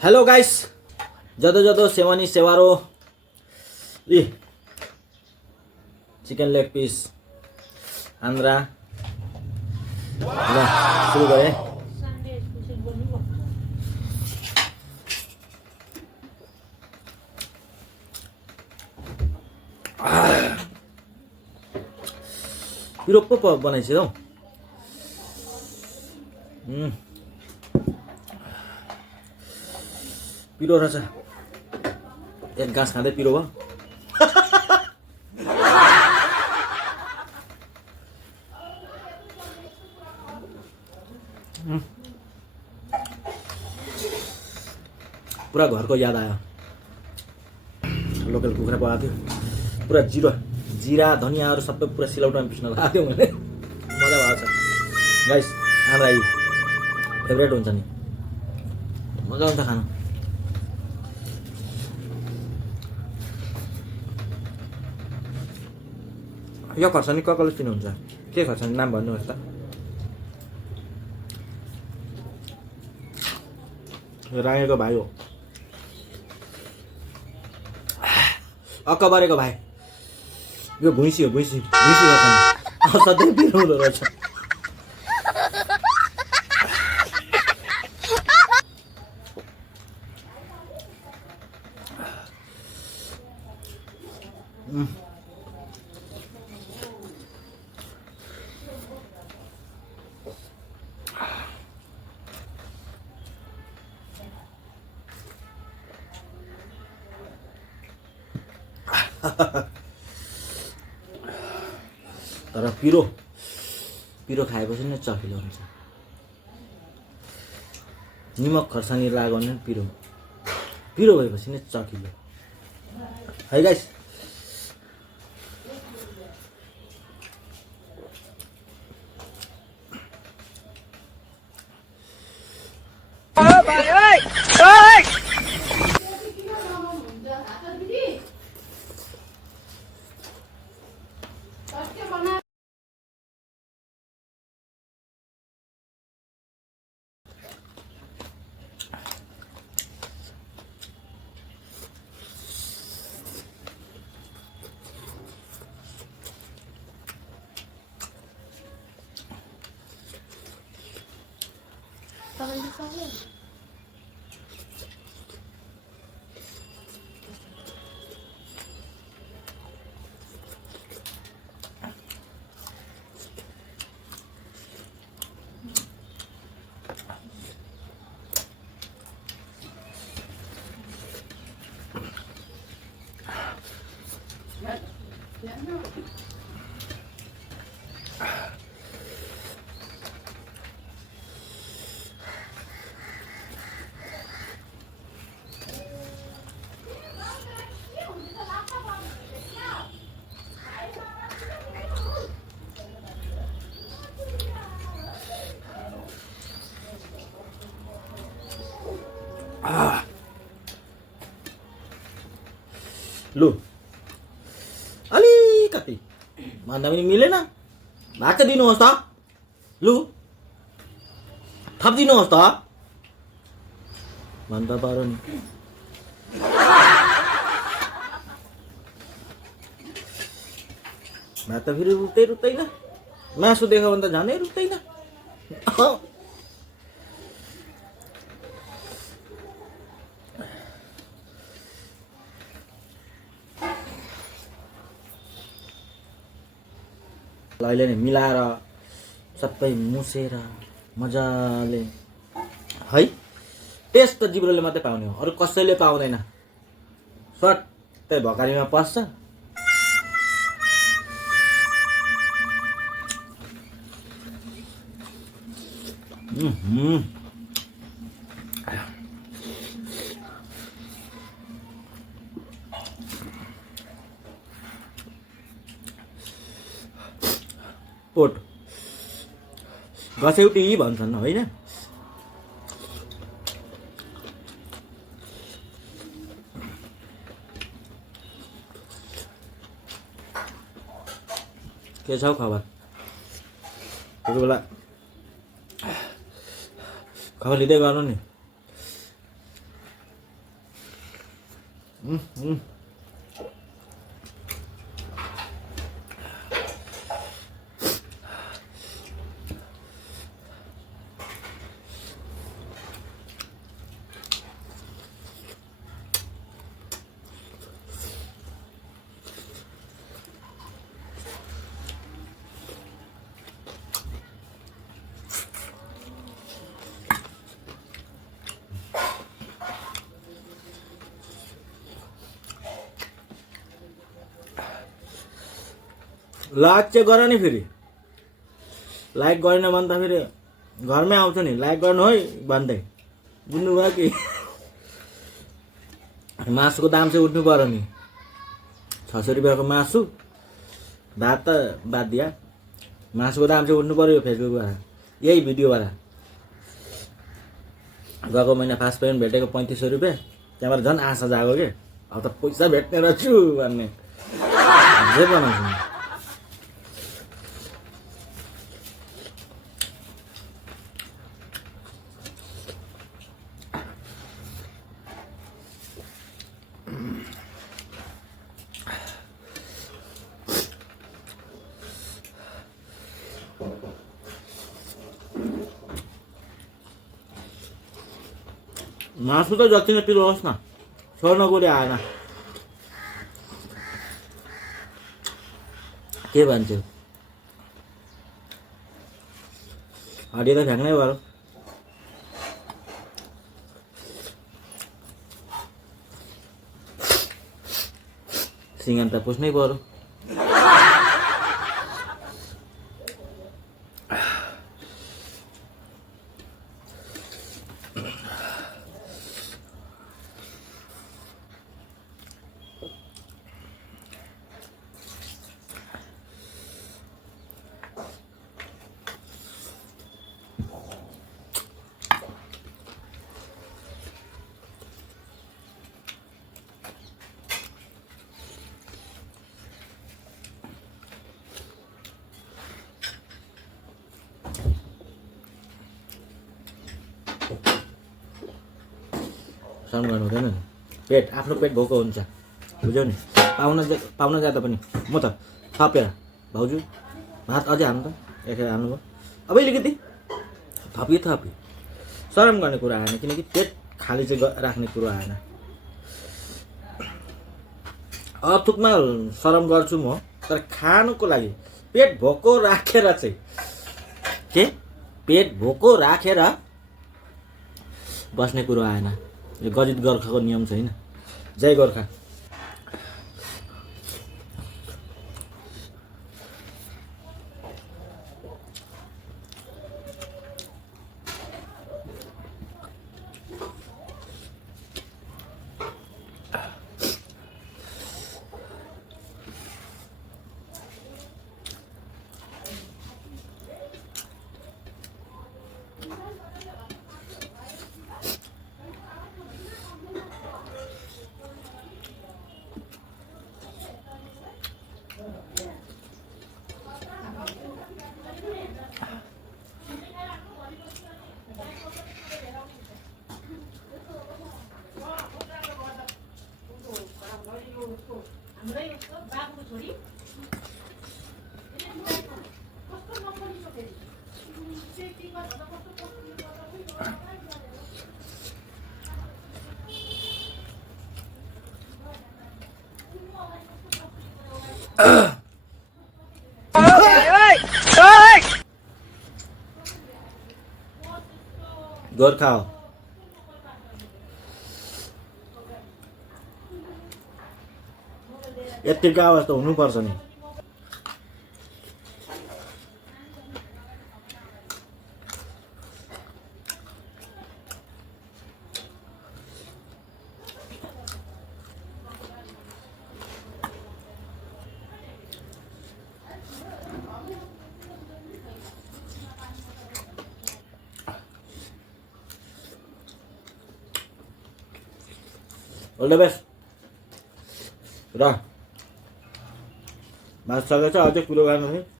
Hello guys, जदो जदो Sewani सेवारो chicken leg piece Andhra ल सुरु गरे। पिरो पो बनाइछ हौ। पिरो रहेछ। एक गाँस खाँदै पिरो भयो। पुरा घरको याद आयो। लोकल कुखुरा पकाएको थियो। पुरा जिरा धनियाँहरू सबै पुरा सिलौटामा पिस्न लगाएको थियो मैले। मजा भएको छ गाइस। आन्द्रा फेभरेट हुन्छ नि, मजा आउँछ खानु। यो खर्सानी कसले चिन्नुहुन्छ? के खर्सानी नाम भन्नुहोस् त। यो राँगेको भाइ हो, अक्कबारेको भाइ। यो भुइँसी हो, भुइँसी खर्सानी। सधैँ पिराउँदो रहेछ। तर पिरो खाएपछि नै चखिलो हुन्छ। निमक खर्सानी लाग्यो भने पिरो भएपछि नै चखिलो है गाइस। लु अलिकति भन्दा पनि मिलेन। भात चाहिँ दिनुहोस् त। लु थपिदिनुहोस् त भन्दा पारो नि। भात त फेरि रुच्दैन। मासु देख्यो भने त झनै रुच्दैन। अहिले नै मिलाएर सबै मुसेर मजाले है। टेस्ट त जिब्रोले मात्रै पाउने हो, अरू कसैले पाउँदैन। सट्टै भकारीमा पस्छ। पोट गसेउटी भन्छन् होइन? के छ खबर? त्यति बेला खबर लिँदै गर्नु नि। लाइक चाहिँ गर नि फेरि लाइक गरेन भने त फेरि घरमै आउँछु नि लाइक गर्नु है भन्दै बुझ्नुभयो कि मासुको दाम चाहिँ उठ्नु पर्यो नि 600 रुपियाँको मासु भात त बाद दिया मासुको दाम चाहिँ उठ्नु पर्यो फेसबुकबाट यही भिडियोबाट गएको महिना फास्ट पेमेन्ट भेटेको 3500 रुपियाँ त्यहाँबाट झन् आशा जागो के अब त पैसा भेट्ने रहेछु भन्ने जे बनाउँछु मासु त जति नै पिरो होस् न छोड्न गोली आएन के भन्छ हड्डी त फ्याँक्नै पर्यो सिँगन त पुस्नै पर्यो सहन गर्नु हुँदैन नि पेट आफ्नो पेट भोको हुन्छ बुझ्यौ नि पाउन जाँदा पनि म त थपेर भाउजू भात अझै हाल्नु त एखेर हाल्नुभयो अब अलिकति थपी शरम गर्ने कुरा आएन किनकि पेट खाली चाहिँ राख्ने कुरो आएन अथुकमा शरम गर्छु म तर खानुको लागि पेट भोको राखेर चाहिँ के पेट भोको राखेर बस्ने कुरो आएन यो गजित गोर्खाको नियम छैन जय गोर्खा गोर्खा हो यतिको आवाज त हुनुपर्छ नि All the best. र भात सकेछ अझै कुरो गर्नु है